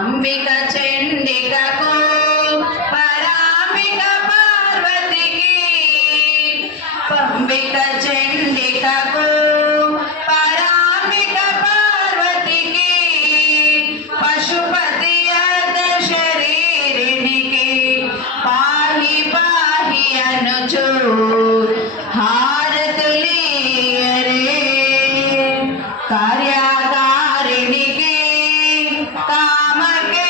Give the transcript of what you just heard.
अंबिक चंडिकको परांबिक पार्वती की अंबिक चंडिकको परांबिक पार्वती की पशुपति अर्ध शरीरिणी की पाहि पाहि अनुचो हारतुली रे कार्याकारिणी की काम के